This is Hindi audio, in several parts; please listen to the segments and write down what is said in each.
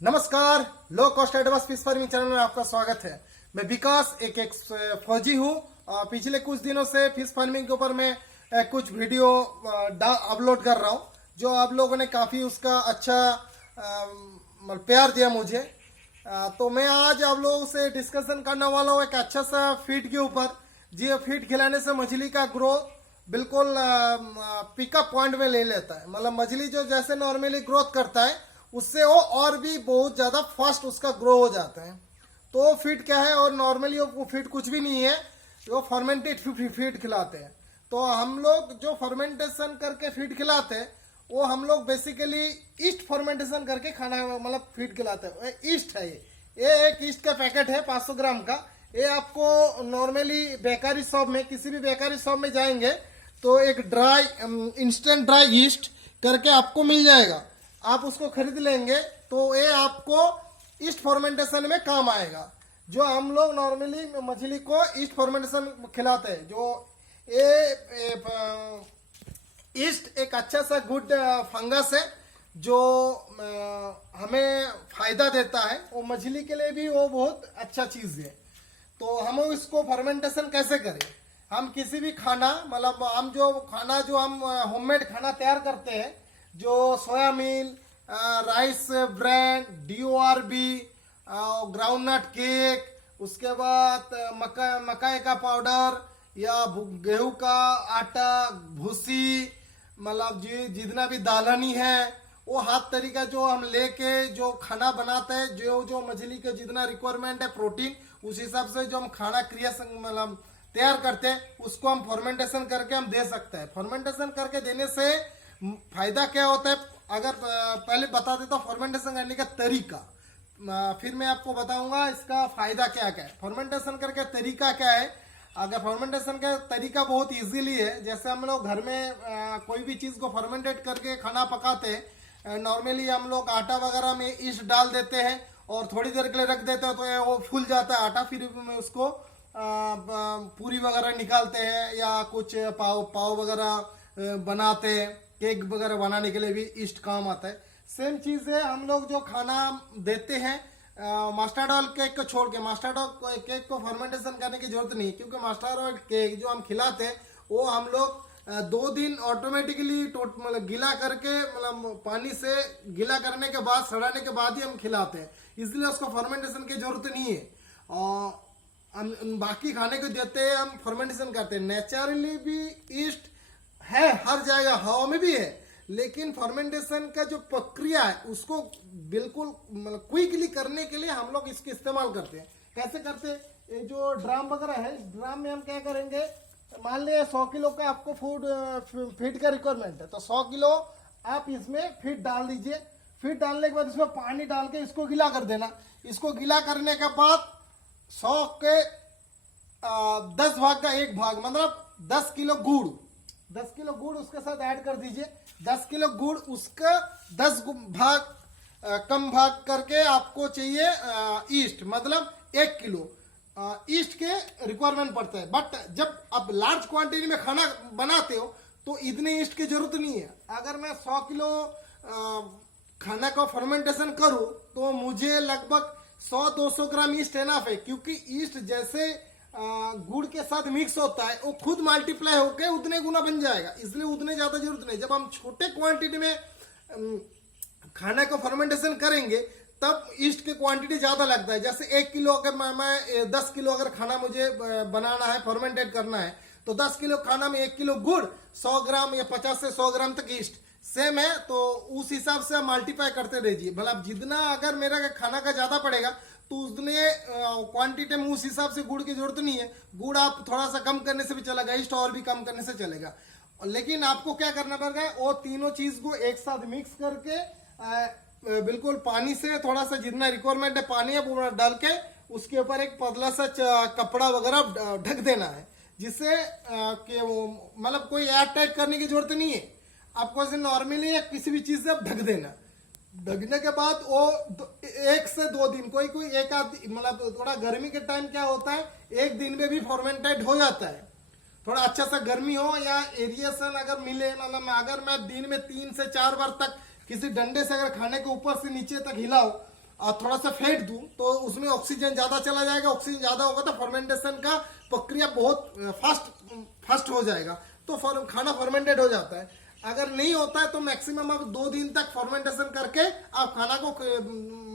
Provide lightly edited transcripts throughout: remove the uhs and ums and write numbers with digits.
नमस्कार, low cost advance fish farming channel में आपका स्वागत है। मैं विकास एक फौजी हूँ। पिछले कुछ दिनों से फिश फार्मिंग के ऊपर मैं कुछ वीडियो अपलोड कर रहा हूँ, जो आप लोगों ने काफ़ी उसका अच्छा प्यार दिया मुझे। तो मैं आज आप लोगों से डिस्कशन करने वाला हूँ एक अच्छा सा फीड के ऊपर। जी, फीड खिलाने से मछली का ग्रोथ बिल्कुल पिकअप पॉइंट में ले लेता है। मतलब मछली जो जैसे नॉर्मली ग्रोथ करता है उससे वो और भी बहुत ज़्यादा फास्ट उसका ग्रो हो जाता है। तो फीड क्या है, और नॉर्मली वो फीड कुछ भी नहीं है, वो फर्मेंटेड फीड खिलाते हैं। तो हम लोग जो फर्मेंटेशन करके फीड खिलाते हैं वो हम लोग बेसिकली ईस्ट फर्मेंटेशन करके खाना मतलब फीड खिलाते हैं। ईस्ट है ये एक ईस्ट का पैकेट है 500 ग्राम का। ये आपको नॉर्मली बेकरी शॉप में, किसी भी बेकरी शॉप में जाएंगे तो एक ड्राई इंस्टेंट ड्राई ईस्ट करके आपको मिल जाएगा। आप उसको खरीद लेंगे तो ये आपको ईस्ट फर्मेंटेशन में काम आएगा। जो हम लोग नॉर्मली मछली को ईस्ट फर्मेंटेशन खिलाते हैं, जो ये ईस्ट एक अच्छा सा गुड फंगस है जो हमें फायदा देता है। वो मछली के लिए भी वो बहुत अच्छा चीज है। तो हम इसको फर्मेंटेशन कैसे करें? हम किसी भी खाना, मतलब हम जो हम होममेड खाना तैयार करते हैं, जो soya mill, rice bran, DORB, groundnut cake, उसके बाद मकाई का पाउडर या गेहूं का आटा, भूसी, मतलब जितना भी दालनी है, वो हाथ तरीका जो हम लेके जो खाना बनाते हैं, जो मछली के जितना रिक्वायरमेंट है प्रोटीन, उस हिसाब से जो हम खाना क्रिया मतलब तैयार करते हैं उसको हम फर्मेंटेशन करके हम दे सकते हैं। फर्मेंटेशन करके देने से फायदा क्या होता है, अगर पहले बता देता हूँ फर्मेंटेशन करने का तरीका, फिर मैं आपको बताऊंगा इसका फायदा क्या क्या है। फर्मेंटेशन करके तरीका क्या है? अगर फर्मेंटेशन का तरीका बहुत इजीली है। जैसे हम लोग घर में कोई भी चीज को फर्मेंटेट करके खाना पकाते हैं, नॉर्मली हम लोग आटा वगैरह में ईस्ट डाल देते हैं और थोड़ी देर के लिए रख देते हैं तो वो फूल जाता है आटा। फिर उसको पूरी वगैरह निकालते हैं या कुछ पाव वगैरह बनाते हैं, केक वगैरह बनाने के लिए भी ईस्ट काम आता है। सेम चीज है, हम लोग जो खाना देते हैं मस्टर्ड ऑयल केक को छोड़ के, मस्टर्ड ऑयल केक को फर्मेंटेशन करने की जरूरत नहीं, क्योंकि मस्टर्ड ऑयल केक जो हम खिलाते हैं वो हम लोग 2 दिन ऑटोमेटिकली मतलब गीला करके, मतलब पानी से गीला करने के बाद, सड़ाने के बाद ही हम खिलाते हैं, इसलिए उसको फर्मेंटेशन की जरूरत नहीं है। और हम बाकी खाने को देते हैं, हम फर्मेंटेशन करते हैं। नेचुरली भी ईस्ट है हर जगह, हवा में भी है, लेकिन फर्मेंटेशन का जो प्रक्रिया है उसको बिल्कुल मतलब क्विकली करने के लिए हम लोग इसको इस्तेमाल करते हैं। कैसे करते हैं? ये जो ड्राम वगैरह है, इस ड्राम में हम क्या करेंगे, मान लिया 100 किलो का आपको फीड का रिक्वायरमेंट है, तो 100 किलो आप इसमें फीड डाल दीजिए। फीड डालने के बाद इसमें पानी डाल के इसको गीला कर देना। इसको गीला करने के बाद 100 के 10 भाग का 1 भाग, मतलब 10 किलो गुड़, 10 किलो गुड़ उसके साथ ऐड कर दीजिए। 10 किलो गुड़, उसका 10 भाग कम भाग करके आपको चाहिए ईस्ट, मतलब 1 किलो ईस्ट के रिक्वायरमेंट पड़ता है। बट जब आप लार्ज क्वांटिटी में खाना बनाते हो तो इतने ईस्ट की जरूरत नहीं है। अगर मैं 100 किलो खाना का फर्मेंटेशन करूं तो मुझे लगभग 100-200 ग्राम ईस्ट एनफ है, क्योंकि ईस्ट जैसे गुड़ के साथ मिक्स होता है वो खुद मल्टीप्लाई होकर उतने गुना बन जाएगा, इसलिए उतने ज्यादा जरूरत नहीं। जब हम छोटे क्वांटिटी में खाने को फर्मेंटेशन करेंगे तब ईस्ट की क्वांटिटी ज्यादा लगता है। जैसे 1 किलो अगर मैं 10 किलो अगर खाना मुझे बनाना है, फर्मेंटेट करना है, तो 10 किलो खाना में 1 किलो गुड़, 100 ग्राम या 50 से 100 ग्राम तक ईस्ट सेम है, तो उस हिसाब से मल्टीप्लाई करते रहिए। मतलब जितना अगर मेरा खाना का ज्यादा पड़ेगा तो उतने क्वांटिटी में उस हिसाब से गुड़ की जरूरत नहीं है। गुड़ आप थोड़ा सा कम करने से भी चलेगा, ईस्ट और भी कम करने से चलेगा, लेकिन आपको क्या करना पड़ेगा, वो तीनों चीज को एक साथ मिक्स करके बिल्कुल पानी से थोड़ा सा जितना रिक्वायरमेंट है पानी है वो डाल के उसके ऊपर एक पतला सा कपड़ा वगैरह ढक देना है, जिससे कि मतलब कोई एयर टाइट करने की जरूरत नहीं है। आपको ऐसे नॉर्मली किसी भी चीज से आप ढक देना। ढकने के बाद वो 1 से 2 दिन, कोई एक आध, मतलब थोड़ा गर्मी के टाइम क्या होता है 1 दिन में भी फॉर्मेंटेड हो जाता है। थोड़ा अच्छा सा गर्मी हो या एरिएशन अगर मिले, मतलब अगर मैं दिन में 3 से 4 बार तक किसी डंडे से अगर खाने के ऊपर से नीचे तक हिलाओ और थोड़ा सा फेंट दूं तो उसमें ऑक्सीजन ज्यादा चला जाएगा, ऑक्सीजन ज्यादा होगा तो फर्मेंटेशन का प्रक्रिया बहुत फास्ट हो जाएगा, तो खाना फर्मेंटेड हो जाता है। अगर नहीं होता है तो मैक्सिमम आप 2 दिन तक फर्मेंटेशन करके आप खाना को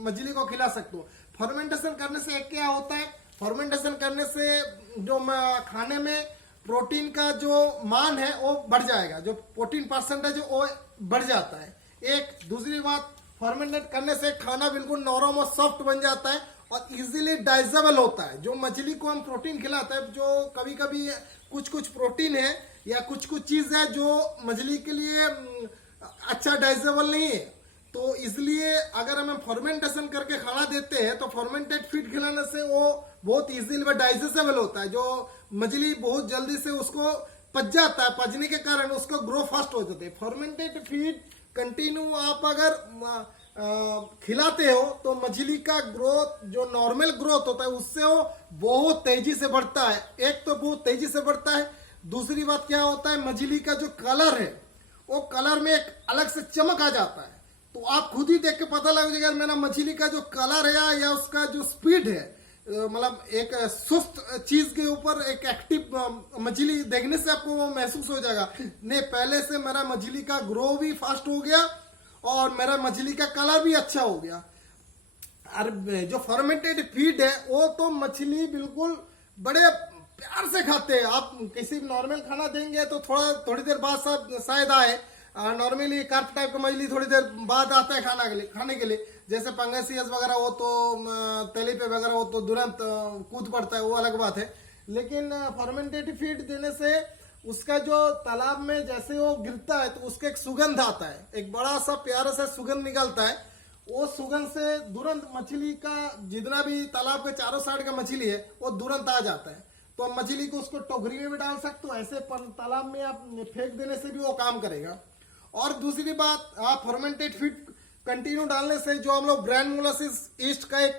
मछली को खिला सकते हो। फर्मेंटेशन करने से एक क्या होता है, फर्मेंटेशन करने से जो खाने में प्रोटीन का जो मान है वो बढ़ जाएगा, जो प्रोटीन परसेंटेज वो बढ़ जाता है। एक दूसरी बात, फर्मेंटेट करने से खाना बिल्कुल नरम और सॉफ्ट बन जाता है और इजीली डाइजेबल होता है। जो मछली को हम प्रोटीन खिलाते हैं, जो कभी कभी कुछ प्रोटीन है या कुछ चीज है जो मछली के लिए अच्छा डाइजेबल नहीं है, तो इसलिए अगर हम फर्मेंटेशन करके खाना देते हैं तो फर्मेंटेड फीड खिलाने से वो बहुत इजीली डाइजेस्टेबल होता है, जो मछली बहुत जल्दी से उसको पच जाता है, पचने के कारण उसको ग्रो फास्ट हो जाते हैं। फर्मेंटेड फीड कंटिन्यू आप अगर खिलाते हो तो मछली का ग्रोथ जो नॉर्मल ग्रोथ होता है उससे वो बहुत तेजी से बढ़ता है। एक तो बहुत तेजी से बढ़ता है, दूसरी बात क्या होता है, मछली का जो कलर है वो कलर में एक अलग से चमक आ जाता है। तो आप खुद ही देख के पता लग जाएगा मेरा मछली का जो कलर है या उसका जो स्पीड है, मतलब एक सुस्त चीज के ऊपर एक एक्टिव मछली देखने से आपको वो महसूस हो जाएगा, नहीं पहले से मेरा मछली का ग्रो भी फास्ट हो गया और मेरा मछली का कलर भी अच्छा हो गया। और जो फर्मेंटेड फीड है वो तो मछली बिल्कुल बड़े प्यार से खाते हैं। आप किसी नॉर्मल खाना देंगे तो थोड़ी देर बाद सब शायद आए, नॉर्मली कार्प टाइप का मछली थोड़ी देर बाद आता है खाने के लिए, जैसे पंगसियस वगैरह हो तो तेलीपे वगैरह हो तो तुरंत कूद पड़ता है, वो अलग बात है। लेकिन फर्मेंटेड फीड देने से उसका जो तालाब में जैसे वो गिरता है तो उसका एक सुगंध आता है, एक बड़ा सा प्यारा सा सुगंध निकलता है। वो सुगंध से तुरंत मछली का जितना भी तालाब के चारों साइड का मछली है वो तुरंत आ जाता है। तो मछली को उसको टोकरी में भी डाल सकते हो, ऐसे तालाब में आप फेंक देने से भी वो काम करेगा। और दूसरी बात, आप फर्मेंटेड फीड कंटिन्यू डालने से जो हम लोग ब्रांड मोलासिस ईस्ट का एक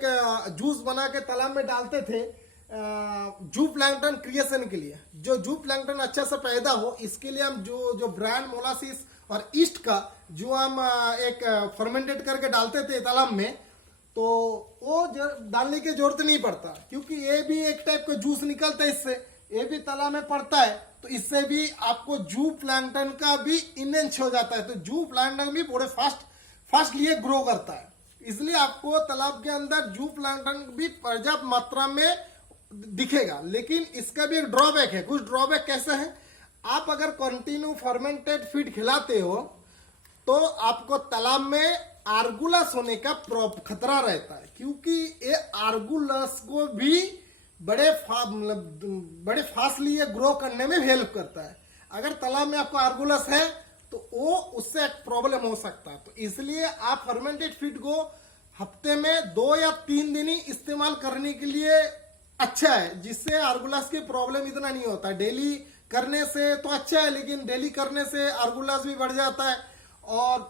जूस बना के तालाब में डालते थे जू प्लैंकटन क्रिएशन के लिए, जो जू प्लैंकटन अच्छा से पैदा हो, इसके लिए हम जो ब्रांड मोलासिस और ईस्ट का जो हम एक फर्मेंटेड करके डालते थे तालाब में, तो वो डालने की जरूरत नहीं पड़ता, क्योंकि ये भी एक टाइप का जूस निकलता है इससे, ये भी तालाब में पड़ता है, तो इससे भी आपको जू प्लैंकटन का भी इनहेंस हो जाता है। तो जू प्लैंकटन भी बड़े फास्ट लिए ग्रो करता है, इसलिए आपको तालाब के अंदर जू प्लैंकटन भी पर्याप्त मात्रा में दिखेगा। लेकिन इसका भी एक ड्रॉबैक है। कुछ ड्रॉबैक कैसे है, आप अगर कंटिन्यू फर्मेंटेड फीड खिलाते हो तो आपको तालाब में आर्गुलस होने का खतरा रहता है, क्योंकि ये आर्गुलस को भी बड़े फास्टली ग्रो करने में हेल्प करता है। अगर तालाब में आपको आर्गुलस है तो वो उससे एक प्रॉब्लम हो सकता है। तो इसलिए आप फर्मेंटेड फीड को हफ्ते में 2 या 3 दिन ही इस्तेमाल करने के लिए अच्छा है, जिससे आर्गुलस की प्रॉब्लम इतना नहीं होता। डेली करने से तो अच्छा है, लेकिन डेली करने से आर्गुलस भी बढ़ जाता है और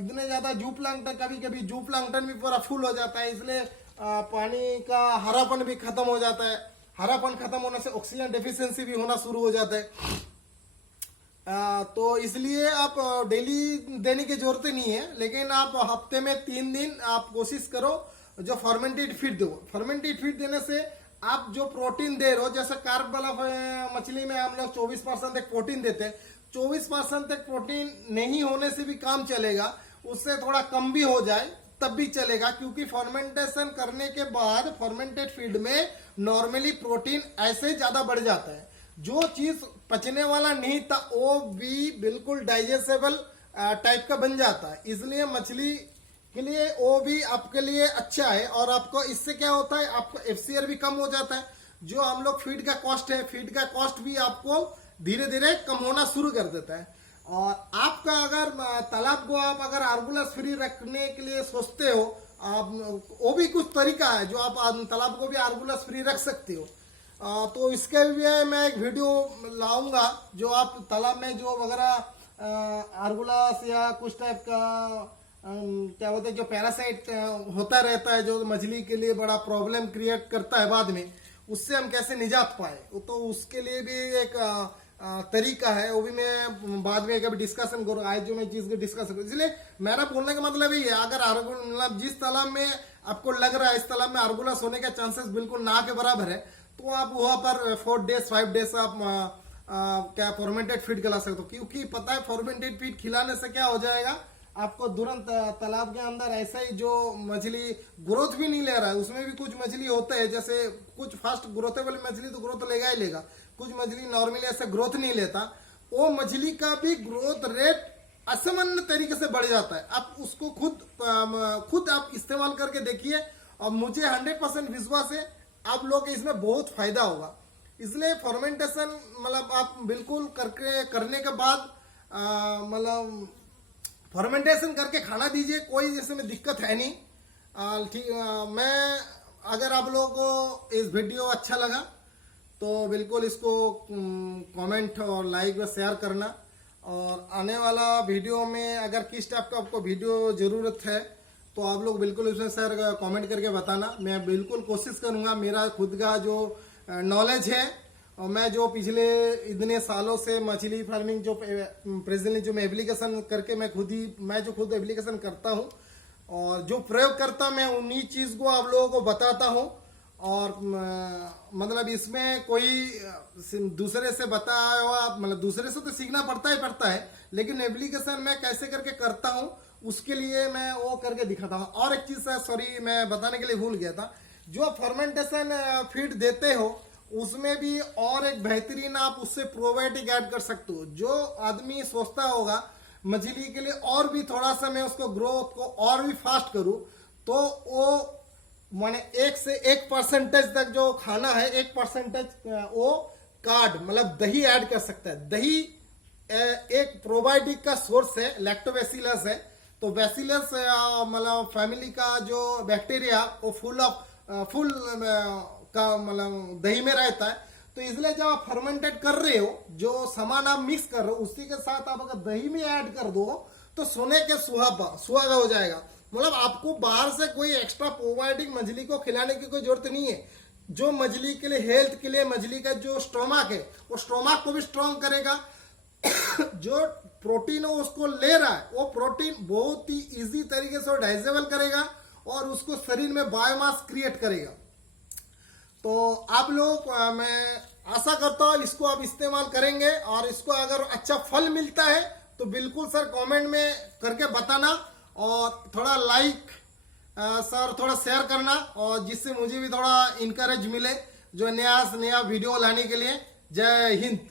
इतने ज्यादा जू प्लैंकटन, कभी जू प्लैंकटन भी पूरा फुल हो जाता है, इसलिए पानी का हरापन भी खत्म हो जाता है। हरापन खत्म होने से ऑक्सीजन डेफिशिएंसी भी होना शुरू हो जाता है। तो इसलिए आप डेली देने की जरूरत नहीं है, लेकिन आप हफ्ते में 3 दिन आप कोशिश करो जो फर्मेंटेड फीड दो। फर्मेंटेड फीड देने से आप जो प्रोटीन दे रहे हो, जैसे कार्प वाला मछली में हम लोग 24% तक प्रोटीन देते हैं, 24% तक प्रोटीन नहीं होने से भी काम चलेगा, उससे थोड़ा कम भी हो जाए तब भी चलेगा, क्योंकि फर्मेंटेशन करने के बाद फर्मेंटेड फीड में नॉर्मली प्रोटीन ऐसे ज्यादा बढ़ जाता है, जो चीज पचने वाला नहीं था वो भी बिल्कुल डाइजेस्टेबल टाइप का बन जाता है। इसलिए मछली के लिए वो भी आपके लिए अच्छा है। और आपको इससे क्या होता है, आपको एफसीआर भी कम हो जाता है। जो हम लोग फीड का कॉस्ट है, फीड का कॉस्ट भी आपको धीरे धीरे कम होना शुरू कर देता है। और आपका अगर तालाब को आप अगर आर्गुलस फ्री रखने के लिए सोचते हो, आप वो भी कुछ तरीका है जो आप तालाब को भी आर्गुलस फ्री रख सकते हो। तो इसके लिए मैं एक वीडियो लाऊंगा, जो आप तालाब में जो वगैरह आर्गुलस या कुछ टाइप का क्या होता है जो पैरासाइट होता रहता है, जो मछली के लिए बड़ा प्रॉब्लम क्रिएट करता है बाद में, उससे हम कैसे निजात पाए, तो उसके लिए भी एक तरीका है, वो भी मैं बाद में कभी डिस्कशन करूँगा। आज जो मैं चीज़ को डिस्कस करूँ, इसलिए मेरा बोलने का मतलब ये है, अगर मतलब जिस तालाब में आपको लग रहा है इस तालाब में आर्गुलस होने का चांसेस बिल्कुल ना के बराबर है, तो आप वहाँ पर 4 डेज 5 डेज आप क्या फॉर्मेंटेड फीड खिला सकते हो। क्योंकि पता है फॉर्मेंटेड फीड खिलाने से क्या हो जाएगा, आपको तुरंत तालाब के अंदर ऐसा ही जो मछली ग्रोथ भी नहीं ले रहा है, उसमें भी कुछ मछली होते हैं, जैसे कुछ फास्ट ग्रोथ वाली मछली तो ग्रोथ लेगा ही लेगा, कुछ मछली नॉर्मली ऐसे ग्रोथ नहीं लेता, वो मछली का भी ग्रोथ रेट असामान्य तरीके से बढ़ जाता है। आप उसको खुद आप इस्तेमाल करके देखिए, और मुझे 100% विश्वास है आप लोग के इसमें बहुत फायदा होगा। इसलिए फॉर्मेंटेशन मतलब आप बिल्कुल करने के बाद मतलब फॉर्मेंटेशन करके खाना दीजिए, कोई जैसे में दिक्कत है नहीं। ठीक, मैं अगर आप लोगों को इस वीडियो अच्छा लगा तो बिल्कुल इसको कमेंट और लाइक व शेयर करना, और आने वाला वीडियो में अगर किस टाइप का आपको वीडियो ज़रूरत है तो आप लोग बिल्कुल उसमें शेयर कमेंट करके बताना। मैं बिल्कुल कोशिश करूँगा, मेरा खुद का जो नॉलेज है और मैं जो पिछले इतने सालों से मछली फार्मिंग जो प्रेजेंटली जो मैं एप्लीकेशन करके मैं खुद एप्लीकेशन करता हूँ और जो प्रयोग करता मैं उन्हीं चीज़ को आप लोगों को बताता हूँ। और मतलब इसमें कोई दूसरे से बताया हुआ मतलब दूसरे से तो सीखना पड़ता है, लेकिन एप्लीकेशन मैं कैसे करके करता हूँ उसके लिए मैं वो करके दिखाता हूँ। और एक चीज़ सॉरी मैं बताने के लिए भूल गया था, जो फर्मेंटेशन फीड देते हो उसमें भी और एक बेहतरीन आप उससे प्रोबायोटिक ऐड कर सकते हो। जो आदमी सोचता होगा मछली के लिए और भी थोड़ा सा मैं उसको ग्रोथ को और भी फास्ट करूं, तो वो माने 1 से 1% तक जो खाना है 1% वो कार्ड मतलब दही ऐड कर सकता है। दही एक प्रोबायोटिक का सोर्स है, लैक्टोबैसिलस है, तो बैसिलस मतलब फैमिली का जो बैक्टीरिया वो फुल का मतलब दही में रहता है। तो इसलिए जब आप फर्मेंटेड कर रहे हो, जो सामान आप मिक्स कर रहे हो उसी के साथ आप अगर दही में ऐड कर दो तो सोने के सुहागा हो जाएगा। मतलब आपको बाहर से कोई एक्स्ट्रा प्रोबायोटिक मछली को खिलाने की कोई जरूरत नहीं है। जो मछली के लिए हेल्थ के लिए मछली का जो स्टोमक है वो स्टोमक को भी स्ट्रॉन्ग करेगा। जो प्रोटीन हो उसको ले रहा है वो प्रोटीन बहुत ही इजी तरीके से डाइजेबल करेगा और उसको शरीर में बायोमास क्रिएट करेगा। तो आप लोग मैं आशा करता हूँ इसको आप इस्तेमाल करेंगे, और इसको अगर अच्छा फल मिलता है तो बिल्कुल सर कमेंट में करके बताना, और थोड़ा लाइक सर थोड़ा शेयर करना, और जिससे मुझे भी थोड़ा इनकरेज मिले जो नया वीडियो लाने के लिए। जय हिंद।